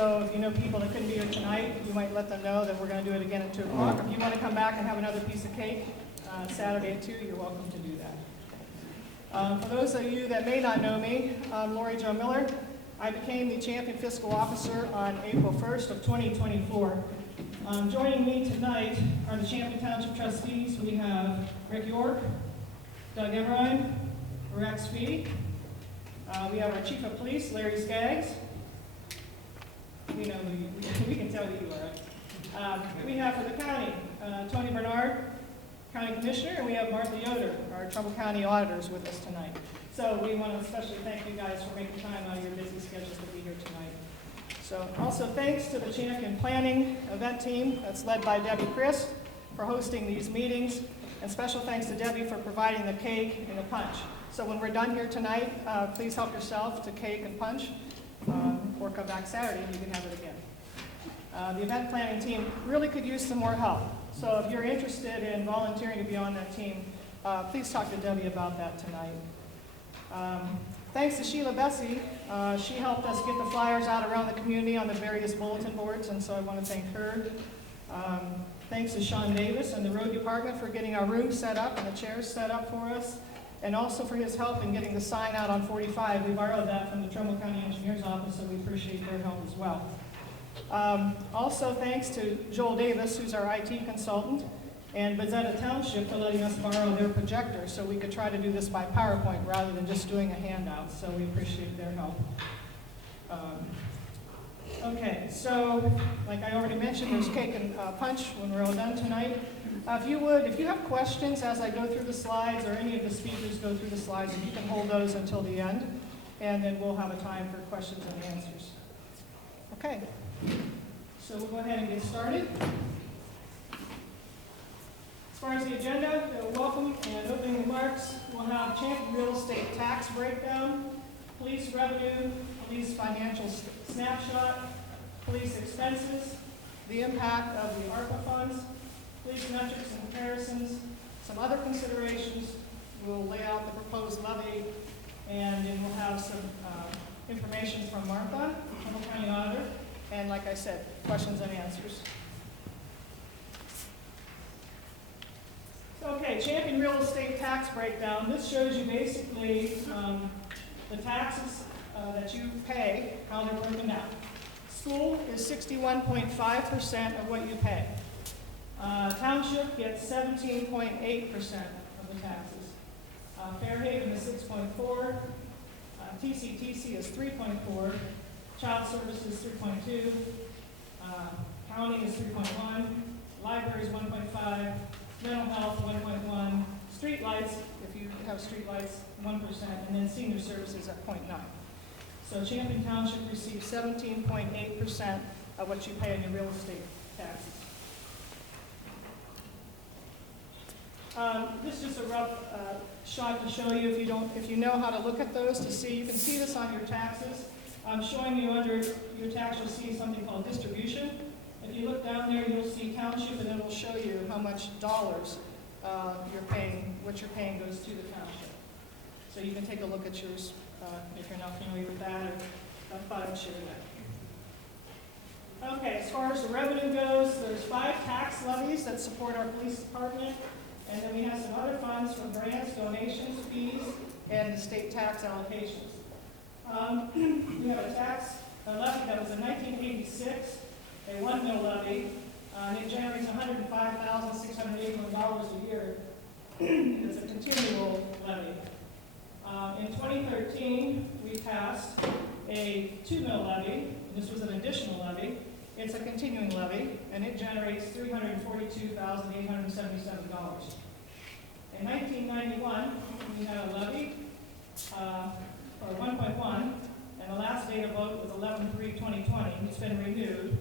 So if you know people that couldn't be here tonight, you might let them know that we're going to do it again at 2 o'clock. If you want to come back and have another piece of cake Saturday at 2, you're welcome to do that. For those of you that may not know me, I'm Lori Jo Miller. I became the Champion Fiscal Officer on April 1st of 2024. Joining me tonight are the Champion Township Trustees. We have Rick York, Doug Everine, Rex Fee. We have our Chief of Police, Larry Skaggs. We know who we can tell who you are, right? We have for the county, Tony Bernard, County Commissioner, and we have Martha Yoder, our Trumbull County Auditors, with us tonight. So we want to especially thank you guys for making time out of your busy schedules to be here tonight. So also thanks to the Champion Planning event team that's led by Debbie Chris for hosting these meetings, and special thanks to Debbie for providing the cake and the punch. So when we're done here tonight, please help yourself to cake and punch, or come back Saturday and you can have it again. The event planning team really could use some more help. So if you're interested in volunteering to be on that team, please talk to Debbie about that tonight. Thanks to Sheila Bessie, she helped us get the flyers out around the community on the various bulletin boards, and so I want to thank her. Thanks to Sean Davis and the road department for getting our rooms set up and the chairs set up for us, and also for his help in getting the sign out on 45. We borrowed that from the Trumbull County Engineer's Office, so we appreciate their help as well. Also thanks to Joel Davis, who's our IT consultant, and Bezetta Township for letting us borrow their projector so we could try to do this by PowerPoint rather than just doing a handout, so we appreciate their help. Okay, so like I already mentioned, there's cake and punch when we're all done tonight. If you have questions as I go through the slides, or any of the speakers go through the slides, you can hold those until the end, and then we'll have a time for questions and answers. Okay, so we'll go ahead and get started. As far as the agenda, welcome and opening remarks. We'll have Champion Real Estate Tax Breakdown, Police Revenue, Police Financial Snapshot, Police Expenses, the impact of the ARPA funds, Police Metrics and Comparisons, some other considerations. We'll lay out the proposed levy, and then we'll have some information from Martha, Trumbull County Auditor, and like I said, questions and answers. Okay, Champion Real Estate Tax Breakdown. This shows you basically the taxes that you pay, how they're broken down. School is 61.5% of what you pay. Township gets 17.8% of the taxes. Fairhaven is 6.4%. TCTC is 3.4%. Child Services 3.2%. County is 3.1%. Library is 1.5%. Mental health, 1.1%, street lights, if you have street lights, 1%, and then senior services at 0.9. So Champion Township receives 17.8% of what you pay in your real estate taxes. This is just a rough shot to show you if you know how to look at those to see. You can see this on your taxes. I'm showing you under your tax, you'll see something called distribution. If you look down there, you'll see township, and then we'll show you how much dollars you're paying, what you're paying goes to the township. So you can take a look at yours if you're not familiar with that, or I thought I'd share that. Okay, as far as the revenue goes, there's 5 tax levies that support our police department, and then we have some other funds from grants, donations, fees, and the state tax allocations. We have a levy that was in 1986. A 1 mil levy, and it generates $105,681 a year. It's a continual levy. In 2013, we passed a 2 mil levy. This was an additional levy. It's a continuing levy, and it generates $342,877. In 1991, we had a levy for 1.1, and the last date of vote was 11/3/2020. It's been renewed.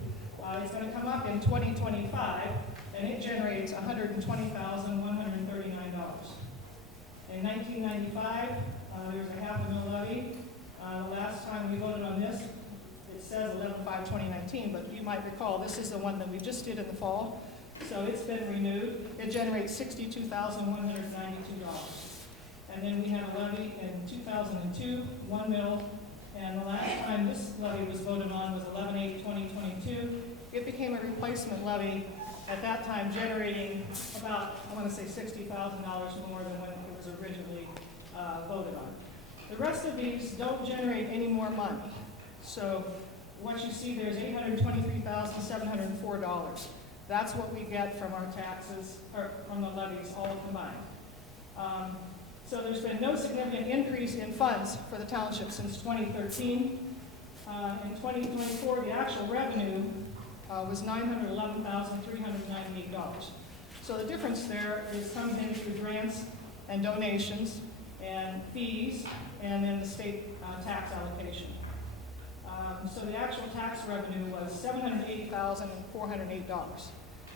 It's going to come up in 2025, and it generates $120,139. In 1995, there was a half a mil levy. The last time we voted on this, it says 11/5/2019, but you might recall this is the one that we just did in the fall, so it's been renewed. It generates $62,192. And then we had a levy in 2002, 1 mil, And the last time this levy was voted on was 11/8/2022. It became a replacement levy, at that time generating about, I want to say $60,000 more than when it was originally voted on. The rest of these don't generate any more money. So what you see there is $823,704. That's what we get from our taxes, or from the levies all combined. So there's been no significant increase in funds for the township since 2013. In 2024, the actual revenue was $911,398. So the difference there comes in through grants and donations and fees, and then the state tax allocation. So the actual tax revenue was $780,408.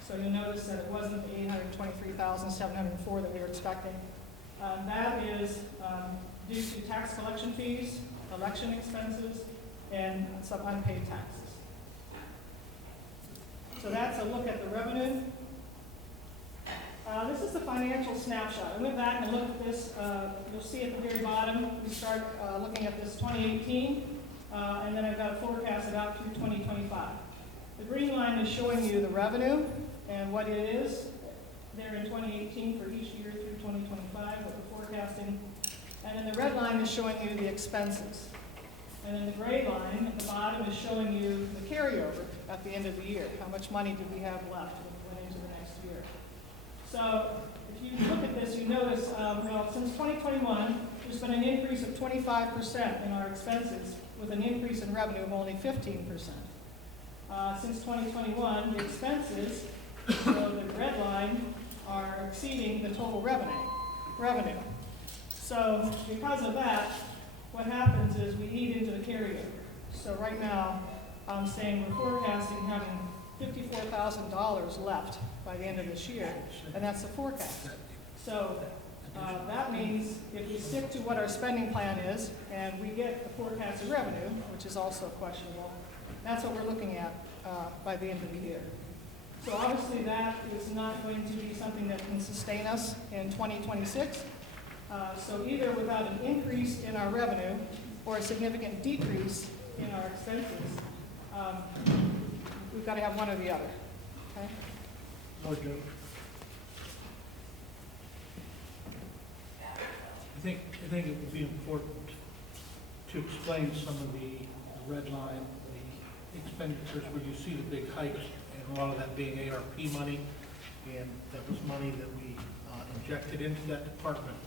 So you'll notice that it wasn't the $823,704 that we were expecting. That is due to tax collection fees, election expenses, and some unpaid taxes. So that's a look at the revenue. This is the financial snapshot. I went back and looked at this. You'll see at the very bottom, we start looking at this 2018, and then I've got it forecasted out through 2025. The green line is showing you the revenue and what it is there in 2018 for each year through 2025, what we're forecasting. And then the red line is showing you the expenses. And then the gray line at the bottom is showing you the carryover at the end of the year. How much money did we have left when we went into the next year? So if you look at this, you notice, well, since 2021, there's been an increase of 25% in our expenses with an increase in revenue of only 15%. Since 2021, the expenses, so the red line, are exceeding the total revenue. So because of that, what happens is we eat into the carryover. So right now, I'm saying we're forecasting having $54,000 left by the end of this year, and that's the forecast. So that means if we stick to what our spending plan is, and we get the forecasted revenue, which is also questionable, that's what we're looking at by the end of the year. So obviously that is not going to be something that can sustain us in 2026. So either without an increase in our revenue or a significant decrease in our expenses, we've got to have one or the other. Okay? Okay. I think it would be important to explain some of the red line, the expenditures where you see the big hikes, and a lot of that being ARP money, and that was money that we injected into that department.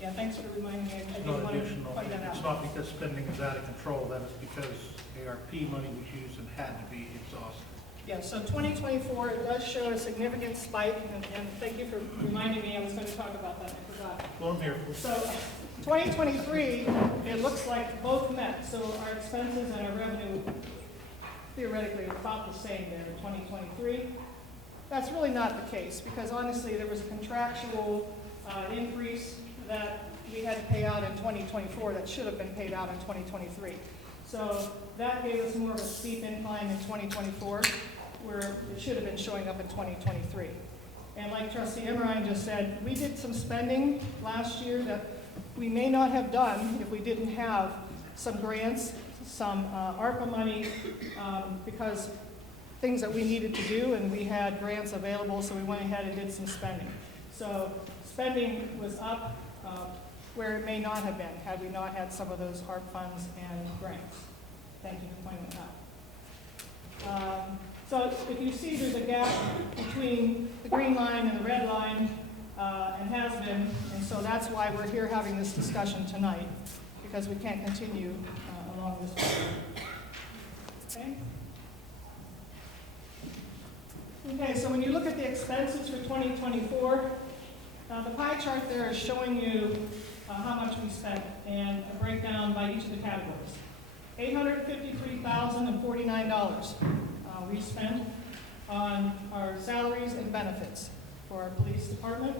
Yeah, thanks for reminding me. I It's didn't not want to additional. point that It's out. not because spending is out of control. That is because ARP money was used and had to be exhausted. Yeah, so 2024, it does show a significant spike, and thank you for reminding me. I was going to talk about that. I forgot. Well, I'm here for. So 2023, it looks like both met. So our expenses and our revenue theoretically are about the same there in 2023. That's really not the case, because honestly, there was a contractual increase that we had to pay out in 2024 that should have been paid out in 2023. So that gave us more of a steep incline in 2024, where it should have been showing up in 2023. And like Trustee Emmerine just said, we did some spending last year that we may not have done if we didn't have some grants, some ARPA money, because things that we needed to do, and we had grants available, so we went ahead and did some spending. So spending was up where it may not have been had we not had some of those ARP funds and grants. Thank you for pointing that out. So if you see there's a gap between the green line and the red line, and has been, and so that's why we're here having this discussion tonight, because we can't continue along this way. Okay? Okay, so when you look at the expenses for 2024, the pie chart there is showing you how much we spent and a breakdown by each of the categories. $853,049 we spent on our salaries and benefits for our police department.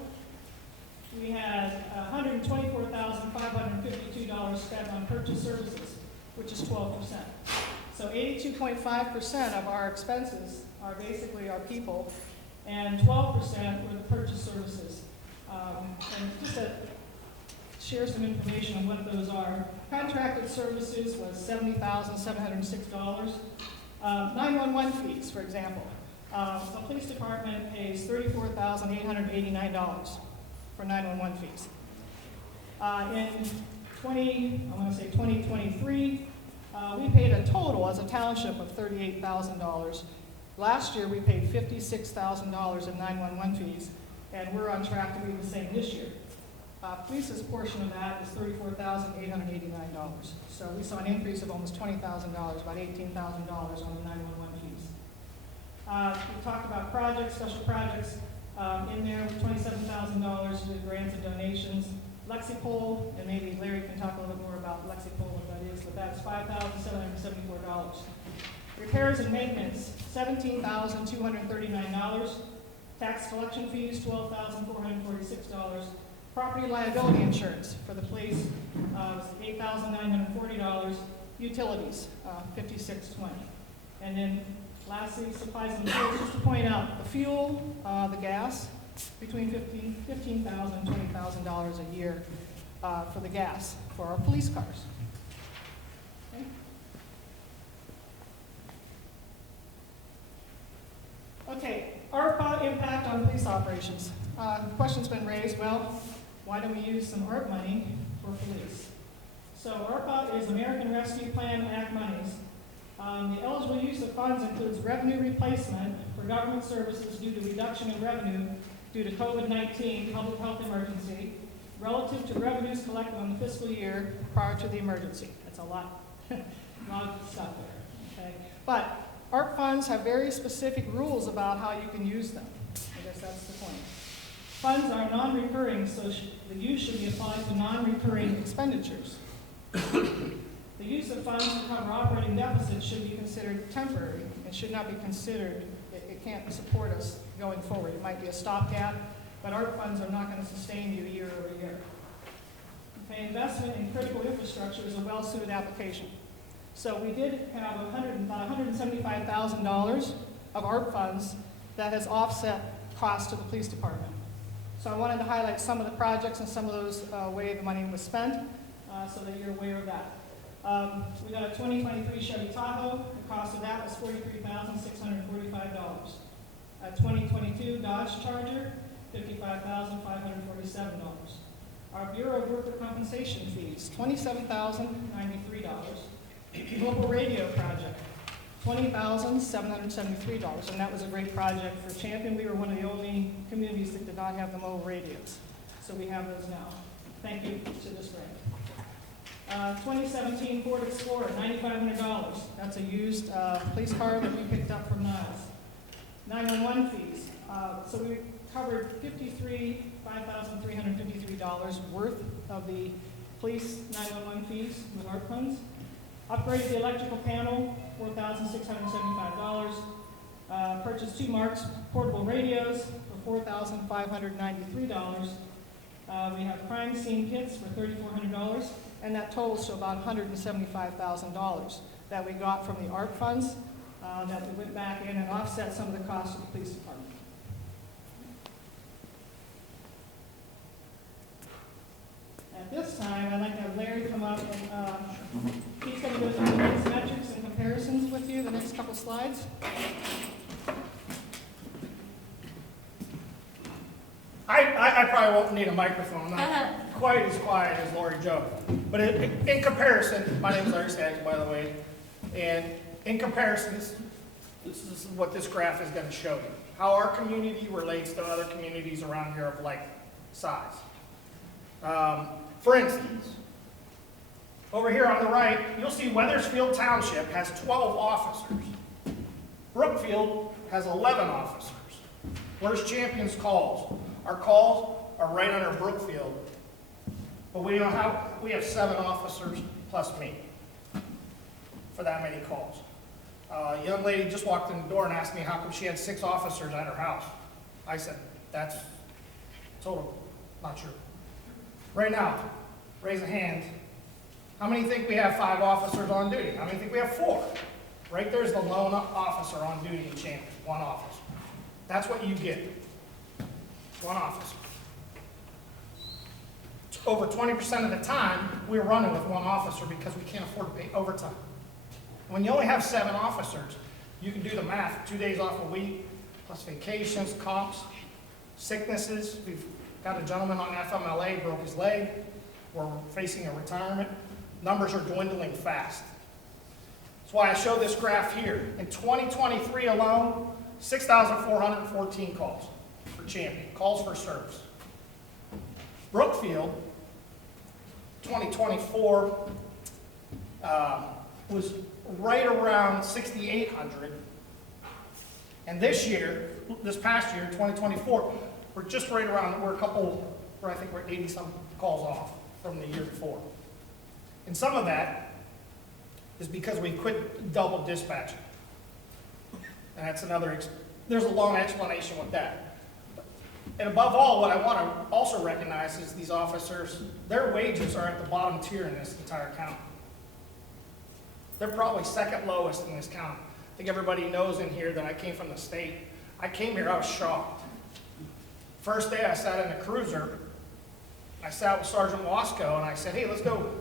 We had $124,552 spent on purchase services, which is 12%. So 82.5% of our expenses are basically our people, and 12% were the purchase services. And just to share some information on what those are. Contracted services was $70,706. 911 fees, for example. The police department pays $34,889 for 911 fees. In 2023, we paid a total as a township of $38,000. Last year, we paid $56,000 in 911 fees, and we're on track to do the same this year. Police's portion of that is $34,889. So we saw an increase of almost $20,000, about $18,000 on the 911 fees. We talked about projects, special projects. In there, $27,000 with grants and donations. Lexipol, and maybe Larry can talk a little bit more about Lexipol, what that is, but that's $5,774. Repairs and maintenance, $17,239. Tax collection fees, $12,446. Property liability insurance for the police was $8,940. Utilities, $56.20. And then lastly, supplies and materials, just to point out, the fuel, the gas, between $15,000 and $20,000 a year for the gas for our police cars. Okay, ARPA impact on police operations. The question's been raised, well, why do we use some ARP money for police? So ARPA is American Rescue Plan Act monies. The eligible use of funds includes revenue replacement for government services due to reduction in revenue due to COVID-19 public health emergency relative to revenues collected on the fiscal year prior to the emergency. That's a lot, a lot of stuff there, okay? But ARP funds have very specific rules about how you can use them. I guess that's the point. Funds are non-recurring, so the use should be applied to non-recurring expenditures. The use of funds to cover operating deficits should be considered temporary and should not be considered, it can't support us going forward. It might be a stopgap, but ARP funds are not going to sustain you year over year. Okay, investment in critical infrastructure is a well-suited application. So we did have about $175,000 of ARP funds that has offset costs to the police department. So I wanted to highlight some of the projects and some of those way the money was spent so that you're aware of that. We got a 2023 Chevy Tahoe. The cost of that was $43,645. A 2022 Dodge Charger, $55,547. Our Bureau of Worker Compensation fees, $27,093. Mobile radio project, $20,773, and that was a great project for Champion. We were one of the only communities that did not have the mobile radios, so we have those now. Thank you to this grant. 2017 Ford Explorer, $9,500. That's a used police car that we picked up from Niles. 911 fees. So we covered $5,353 worth of the police 911 fees with ARP funds. Upgraded the electrical panel, $4,675. Purchased 2 Marks portable radios for $4,593. We have crime scene kits for $3,400, and that totals to about $175,000 that we got from the ARP funds that we went back in and offset some of the costs of the police department. At this time, I'd like to have Larry come up and he's going to go through the next metrics and comparisons with you, the next couple slides. I probably won't need a microphone. I'm not quite as quiet as Lori Jo. But in comparison, my name is Larry Staggs, by the way, and in comparison, this is what this graph is going to show you. How our community relates to other communities around here of like size. For instance, over here on the right, you'll see Weathersfield Township has 12 officers. Brookfield has 11 officers. Where's Champion's calls? Our calls are right under Brookfield, but we have 7 officers plus me for that many calls. A young lady just walked in the door and asked me how come she had 6 officers at her house. I said, that's total not true. Right now, raise a hand. How many think we have 5 officers on duty? How many think we have 4? Right there's the lone officer on duty in Champion, 1 officer. That's what you get. 1 officer. over 20% of the time, we're running with one officer because we can't afford to pay overtime. When you only have 7 officers, you can do the math, 2 days off a week, plus vacations, comps, sicknesses. We've got a gentleman on FMLA, broke his leg. We're facing a retirement. Numbers are dwindling fast. That's why I show this graph here. In 2023 alone, 6,414 calls for Champion, calls for service. Brookfield, 2024, was right around 6,800. And this year, this past year, 2024, we're just right around, I think we're 80-some calls off from the year before. And some of that is because we quit double dispatching. And that's there's a long explanation with that. And above all, what I want to also recognize is these officers, their wages are at the bottom tier in this entire county. They're probably second lowest in this county. I think everybody knows in here that I came from the state. I came here, I was shocked. First day I sat in a cruiser, I sat with Sergeant Wasco and I said, hey, let's go.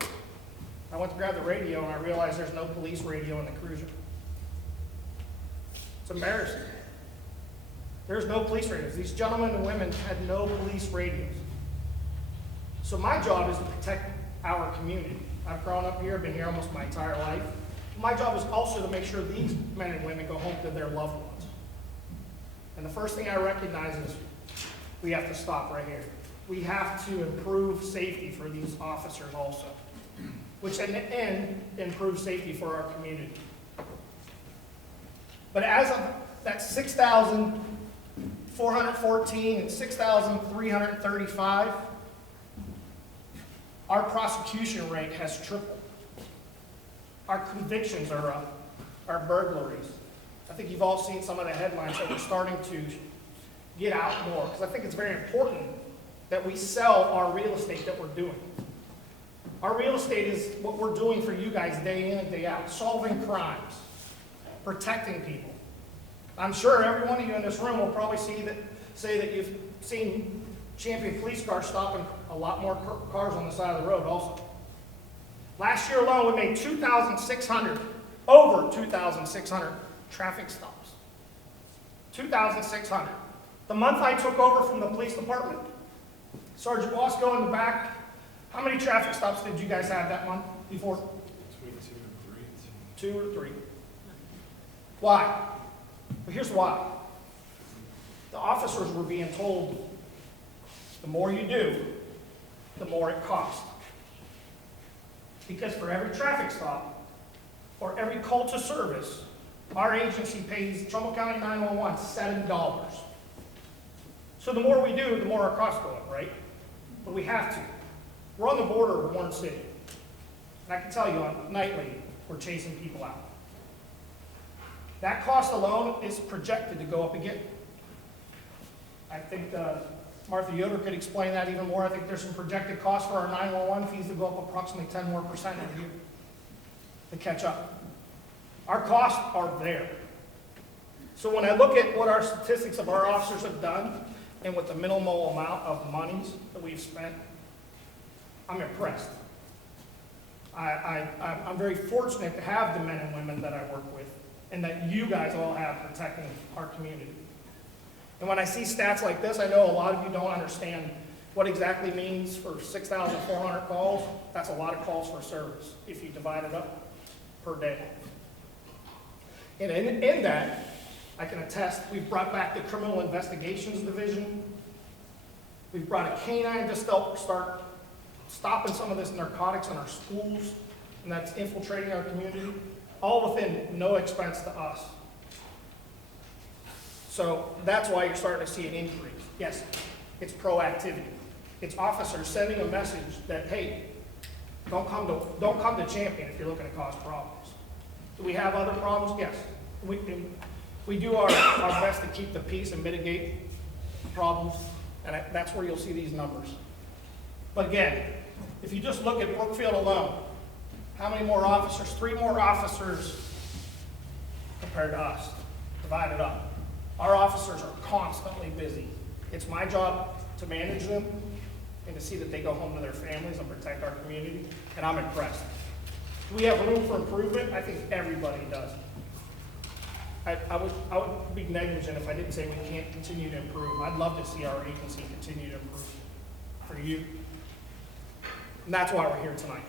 I went to grab the radio and I realized there's no police radio in the cruiser. It's embarrassing. There's no police radios. These gentlemen and women had no police radios. So my job is to protect our community. I've grown up here, been here almost my entire life. My job is also to make sure these men and women go home to their loved ones. And the first thing I recognize is we have to stop right here. We have to improve safety for these officers also, which in the end improves safety for our community. But as of that 6,414 and 6,335, our prosecution rate has tripled. Our convictions are up, our burglaries. I think you've all seen some of the headlines that we're starting to get out more, because I think it's very important that we sell our real estate that we're doing. Our real estate is what we're doing for you guys day in and day out, solving crimes, protecting people. I'm sure every one of you in this room will probably say that you've seen Champion police cars stopping a lot more cars on the side of the road also. Last year alone, we made over 2,600 traffic stops. 2,600. The month I took over from the police department, Sergeant Wasco in the back, how many traffic stops did you guys have that month before? Between 2 or 3. Why? Well, here's why. The officers were being told, the more you do, the more it costs. Because for every traffic stop, or every call to service, our agency pays Trumbull County 911 $7. So the more we do, the more our costs go up, right? But we have to. We're on the border of Warren City. And I can tell you, nightly, we're chasing people out. That cost alone is projected to go up again. I think Martha Yoder could explain that even more. I think there's some projected costs for our 911 fees to go up approximately 10% more every year to catch up. Our costs are there. So when I look at what our statistics of our officers have done and with the minimal amount of monies that we've spent, I'm impressed. I'm very fortunate to have the men and women that I work with and that you guys all have protecting our community. And when I see stats like this, I know a lot of you don't understand what exactly means for 6,400 calls. That's a lot of calls for service if you divide it up per day. And in that, I can attest, we've brought back the Criminal Investigations Division. We've brought a canine to start stopping some of this narcotics in our schools, and that's infiltrating our community, all within no expense to us. So that's why you're starting to see an increase. Yes, it's proactivity. It's officers sending a message that, hey, don't come to Champion if you're looking to cause problems. Do we have other problems? Yes. We do our best to keep the peace and mitigate problems, and that's where you'll see these numbers. But again, if you just look at Brookfield alone, how many more officers? 3 more officers compared to us, divided up. Our officers are constantly busy. It's my job to manage them, and to see that they go home to their families and protect our community, and I'm impressed. Do we have room for improvement? I think everybody does. I would be negligent if I didn't say we can't continue to improve. I'd love to see our agency continue to improve for you. And that's why we're here tonight.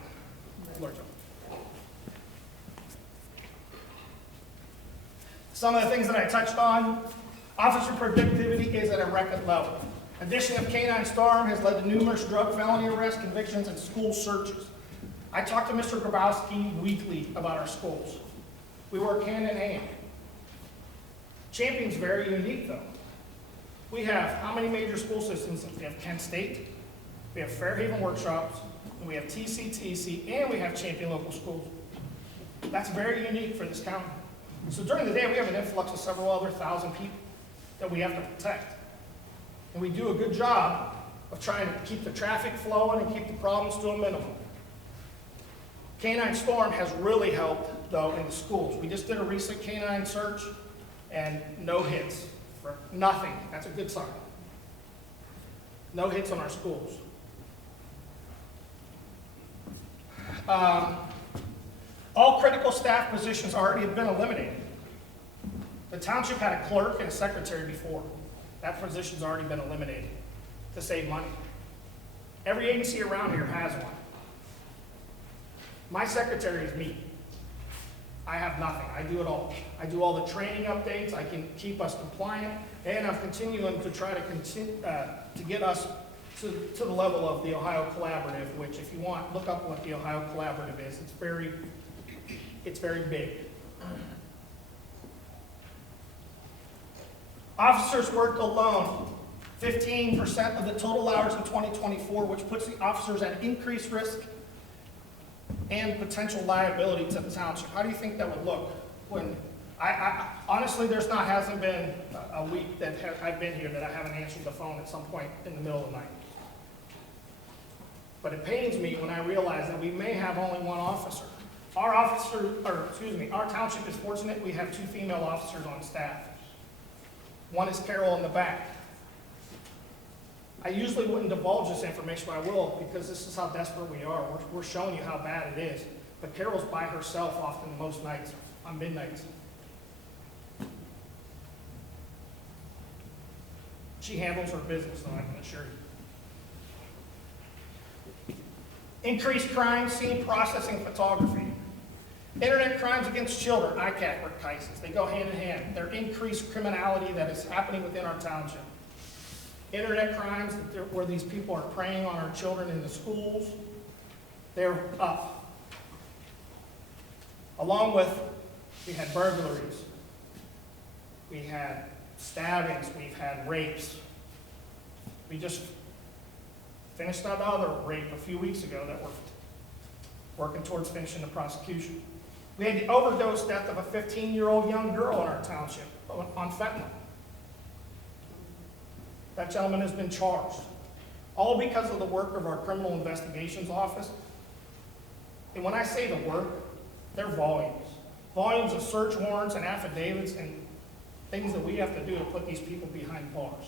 Lord Joe. Some of the things that I touched on, officer productivity is at a record level. Addition of canine storm has led to numerous drug felony arrests, convictions, and school searches. I talk to Mr. Grabowski weekly about our schools. We work hand in hand. Champion's very unique though. We have how many major school systems? We have Kent State, we have Fairhaven Workshops, and we have TCTC, and we have Champion Local Schools. That's very unique for this county. So during the day, we have an influx of several other thousand people that we have to protect. And we do a good job of trying to keep the traffic flowing and keep the problems to a minimum. Canine Storm has really helped, though, in the schools. We just did a recent canine search, and no hits for nothing. That's a good sign. No hits on our schools. All critical staff positions already have been eliminated. The township had a clerk and a secretary before. That position's already been eliminated to save money. Every agency around here has one. My secretary is me. I have nothing. I do it all. I do all the training updates. I can keep us compliant, and I'm continuing to try to get us to the level of the Ohio Collaborative, which, if you want, look up what the Ohio Collaborative is. It's very big. Officers worked alone 15% of the total hours in 2024, which puts the officers at increased risk and potential liability to the township. How do you think that would look when honestly, hasn't been a week that I've been here that I haven't answered the phone at some point in the middle of the night. But it pains me when I realize that we may have only one officer. Our township is fortunate we have 2 female officers on staff. One is Carol in the back. I usually wouldn't divulge this information, but I will, because this is how desperate we are. We're showing you how bad it is. But Carol's by herself often most nights, on midnights. She handles her business, though, I can assure you. Increased crime scene processing photography. Internet crimes against children, ICAC cases, they go hand in hand. They're increased criminality that is happening within our township. Internet crimes, where these people are preying on our children in the schools, they're up. Along with, we had burglaries, we had stabbings, we've had rapes. We just finished another rape a few weeks ago that we're working towards finishing the prosecution. We had the overdose death of a 15-year-old young girl in our township on fentanyl. That gentleman has been charged, all because of the work of our criminal investigations office. And when I say the work, they're volumes. Volumes of search warrants and affidavits and things that we have to do to put these people behind bars.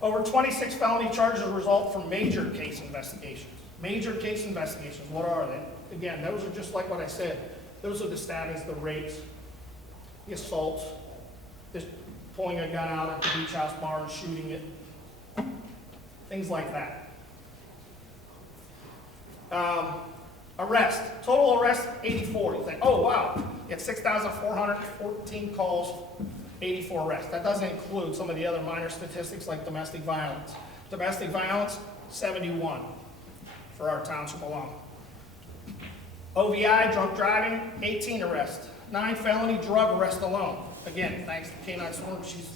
Over 26 felony charges result from major case investigations. Major case investigations, what are they? Again, those are just like what I said. Those are the stabbings, the rapes, the assaults, just pulling a gun out at the beach house bar and shooting it, things like that. Arrest, total arrest, 84. You think, oh wow, you had 6,414 calls, 84 arrests. That doesn't include some of the other minor statistics like domestic violence. Domestic violence, 71 for our township alone. OVI, drunk driving, 18 arrests. 9 felony drug arrests alone. Again, thanks to Canine Storm, she's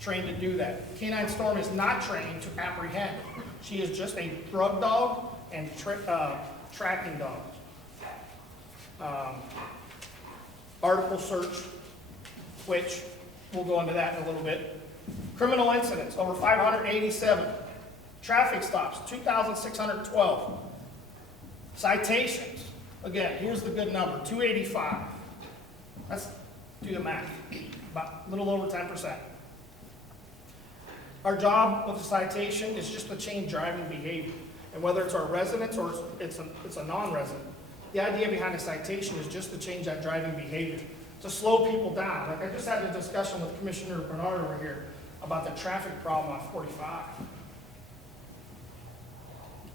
trained to do that. Canine Storm is not trained to apprehend. She is just a drug dog and tracking dog. Article search, which we'll go into that in a little bit. Criminal incidents, over 587. Traffic stops, 2,612. Citations, again, here's the good number, 285. Let's do the math, about a little over 10%. Our job with the citation is just to change driving behavior. And whether it's our residents or it's a non-resident, the idea behind a citation is just to change that driving behavior, to slow people down. Like I just had a discussion with Commissioner Bernard over here about the traffic problem on 45.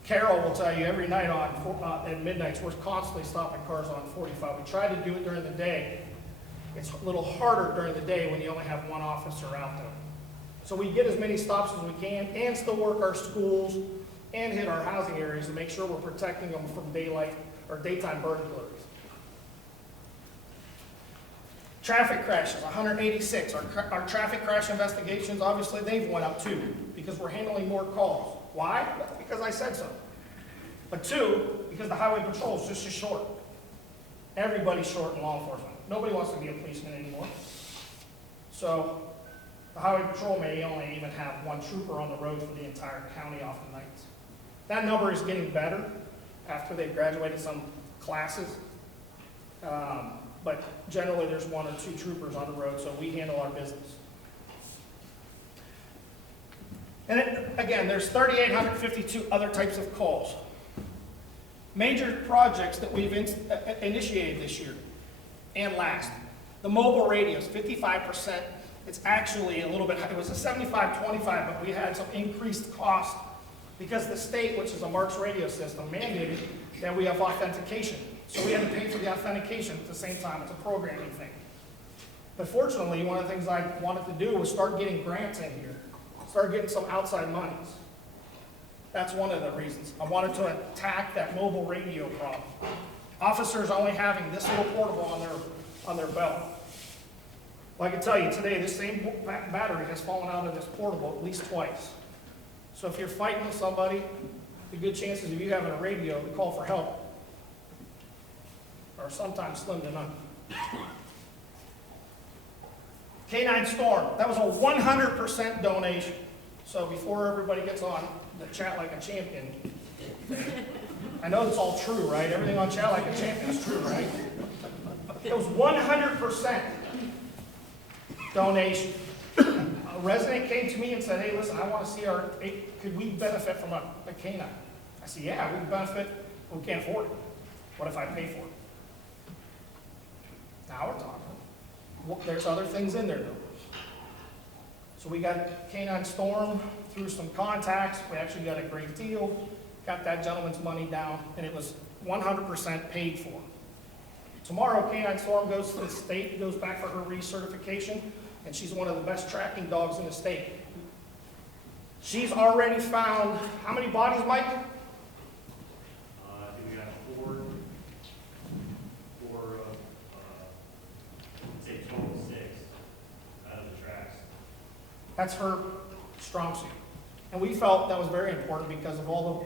Carol will tell you every night at midnights, we're constantly stopping cars on 45. We try to do it during the day. It's a little harder during the day when you only have one officer out there. So we get as many stops as we can and still work our schools and hit our housing areas to make sure we're protecting them from daylight or daytime burglaries. Traffic crashes, 186. Our traffic crash investigations, obviously, they've went up too because we're handling more calls. Why? Because I said so. But two, because the highway patrol is just as short. Everybody's short in law enforcement. Nobody wants to be a policeman anymore. So the highway patrol may only even have one trooper on the road for the entire county off the nights. That number is getting better after they've graduated some classes. But generally there's one or two troopers on the road, so we handle our business. And again, there's 3,852 other types of calls. Major projects that we've initiated this year and last. The mobile radios, 55%. It's actually a little bit, it was a 75-25, but we had some increased cost because the state, which is a Marks radio system, mandated that we have authentication. So we had to pay for the authentication at the same time. It's a programming thing. But fortunately, one of the things I wanted to do was start getting grants in here, start getting some outside monies. That's one of the reasons. I wanted to attack that mobile radio problem. Officers only having this little portable on their belt. Well, I can tell you today, this same battery has fallen out of this portable at least twice. So if you're fighting with somebody, the good chances of you having a radio to call for help are sometimes slim to none. K9 Storm, that was a 100% donation. So before everybody gets on the Chat Like a Champion, I know it's all true, right? Everything on Chat Like a Champion is true, right? It was 100% donation. A resident came to me and said, hey, listen, I want to see could we benefit from a K9? I said, yeah, we can benefit, but we can't afford it. What if I pay for it? Now we're talking. Well, there's other things in there though. So we got K9 Storm through some contacts. We actually got a great deal. Got that gentleman's money down, and it was 100% paid for. Tomorrow, K9 Storm goes to the state, goes back for her recertification, and she's one of the best tracking dogs in the state. She's already found, how many bodies, Mike? I think we got four, say total 6 out of the tracks. That's her strong suit. And we felt that was very important because of all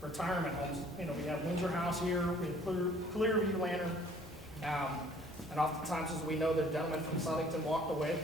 the retirement homes. You know, we have Windsor House here, we have Clearview Lantern, and oftentimes, as we know, the gentleman from Southington walked away.